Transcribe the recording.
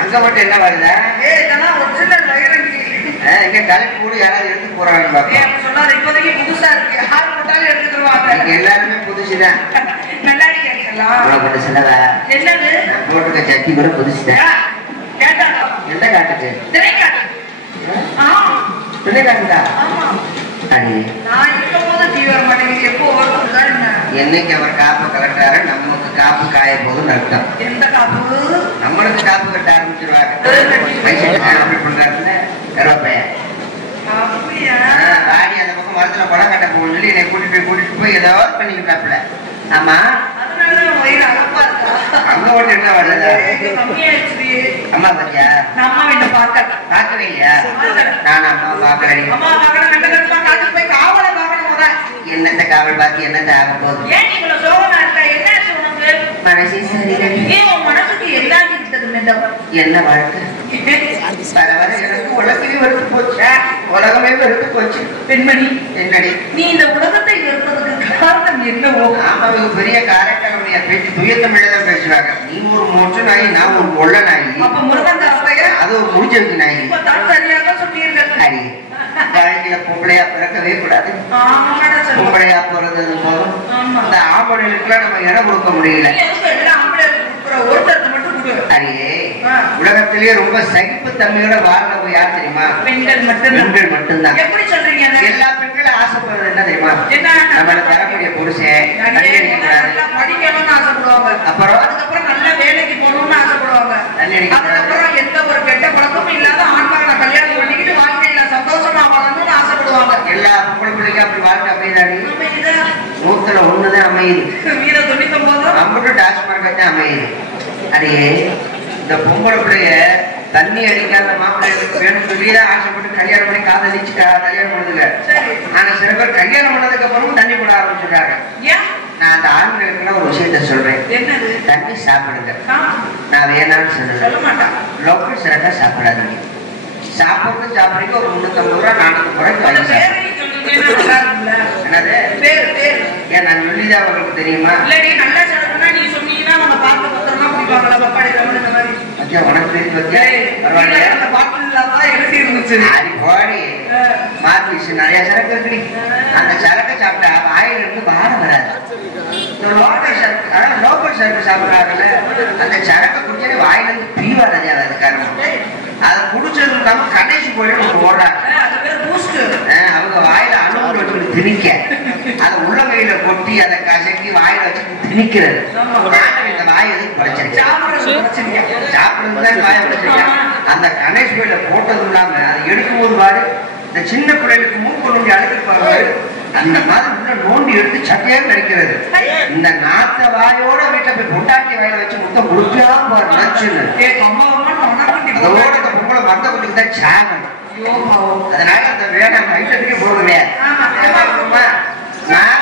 அங்க மட்டும் என்ன வருதா? இங்க கலெக்ட் கூட யாராவது எடுத்து போறாங்க. இப்போதைக்கு புதுசா இருக்கு, யார் போட்டாலும் எடுத்துருவாங்க. எல்லாருமே புதுசுதான். நல்லா இருக்கேன். சொல்லவா? என்னது போட்டுக்க சட்டி கூட புதுசுதான். எந்த காட்டுக்கு? என்னைக்கு அவர் காப்பு கலட்டாரு நமக்கு காப்பு காய போகுதுன்னு அர்த்தம். எந்த காப்பு? நம்மளுக்கு காப்பு கட்ட ஆரம்பிச்சிருவாங்க. வாடி அந்த பக்கம் மரத்துல படம் கட்ட போகணும்னு சொல்லி என்னை கூட்டிட்டு போய் ஏதாவது பண்ணிக்கிட்டாப்புல. ஆமா அங்க ஓட்டு என்ன வருது? அம்மா பாத்தியா? அம்மா வீட்டை பார்க்கவே இல்லையா? நான் அம்மா பார்க்கல. என்னத்த காவல் பார்த்து என்னத்த ஆக போகுது? மனசே சரியில்லை. என்ன வாழ்க்கை? பரவாயில்ல, எனக்கு உலகமே வெறுத்து போச்சு. உலகமே வெறுத்து போச்சு. பெண்மணி என்னடி நீ இந்த உலகத்தை வெறுப்பதற்கு காரணம் என்னவோ? ஆமா, பெரிய காரக்கிழமையா பேச்சு துயத்தமிழதான் பேசுறாங்க. நீ ஒரு மொற்ற நாய், நான் ஒரு கொள்ள நாய். அப்ப முருகன் அது ஒரு முடிச்சிருக்கு நாய். சரியாக சொன்னீர்கள். அடி வாழ்க்கையில பொம்பளையா பிறக்கவே கூடாது. பொம்பளையா பிறந்தது போதும். இந்த ஆம்பளைகளுக்குலாம் நம்ம இடம் கொடுக்க முடியல. அடியே, உலகத்திலேயே ரொம்ப சகிப்பு தன்மையோட வாழ்றவங்க யார் தெரியுமா? பெண்கள் மட்டும்தான். எப்படி சொல்றீங்க? எல்லா பெண்களும் ஆசைப்படுறது என்ன தெரியுமா? நம்மளுக்கு வரக்கூடிய புருஷன் படிக்கணும்னு ஆசைப்படுவாங்க. அப்புறம் அதுக்கப்புறம் நல்ல வேலைக்கு போகணும்னு ஆசைப்படுவாங்க. அதுக்கப்புறம் எந்த ஒரு கெட்ட பழக்கமும் இல்லாத ஆண்மகளை கல்யாணம் பண்ணிக்கிட்டு வாழ்க்கையில சந்தோஷமா வாழணும்னு ஆசைப்படுவாங்க. எல்லா பொம்பளை பிள்ளைங்க அப்படி வாழ்க்கை அமையுதாடி? 100ல 1தான் அமையுது. மீத 99 நம்மட்டு டாஸ்மார்க் தான் அமையுது. அதையே இந்த பொம்பளை பிள்ளைய தண்ணி அடிக்காத மாப்பிள்ளைகளுக்கு வேணும் சொல்லிதான் ஆசைப்பட்டு கல்யாணம் பண்ணி காதலிச்சு கல்யாணம் பண்ணதுல. ஆனா சில பேர் கல்யாணம் பண்ணதுக்கு அப்புறமும் தண்ணி போட ஆரம்பிச்சிருக்காங்க. நான் அந்த ஆண்களுக்குலாம் ஒரு விஷயத்த சொல்றேன். தண்ணி சாப்பிடுங்க. நான் வேணாம்னு சொல்லல. லோக்கல் சிறக்கா சாப்பிடாதீங்க. சாப்பிடுறது சாப்பிடுறீங்க ஒரு 350 ரூபா 400 ரூபாய்க்கு. என்னது ஏன் நான் சொல்லிதான் அவங்களுக்கு தெரியுமா? உனக்கு நிறைய சரக்கு இருக்குடி. அந்த சரக்கை சாப்பிட்டா வாயில இருந்து பாரம் வராது. லோக்கல் சரக்கு சாப்பிடுறாங்கல்ல, அந்த சரக்கை குடிச்சாலே வாயில இருந்து பிரிவாரதே. அது காரணம். அதை குடிச்சது இல்லாம கடைசி போயிட்டு ஓடுறாங்க. அவங்க வாயில அணுகுண்டு வச்சு திணிக்க, அதை உள்ளங்கையில கொட்டி அதை கசக்கி வாயில வச்சு திணிக்கிறது. இந்த வாய் எதுக்கு பிரச்சனை? சாப்பிடுறதுதான் வாயை பிரச்சனை. அந்த கணேஷ் கோயில போட்டதும் இல்லாம அதை எடுக்கும் போது பாரு, இந்த சின்ன பிள்ளைகளுக்கு மூக்கு நோண்டி அழைச்சிருப்பாங்க. அந்த மாதிரி உள்ள நோண்டி எடுத்து சட்டையாக கிடைக்கிறது. இந்த நாத்த வாயோட வீட்டுல போய் பொண்டாட்டி வாயில வச்சு முத்தம் கொடுக்கலாம் போற நினைச்சுன்னு அதோட இந்த பொம்பளை மந்த குட்டிக்கு தான் சாகணும். அதனால அந்த வேணாம் வயிற்றுக்கே போடுவேன். நான்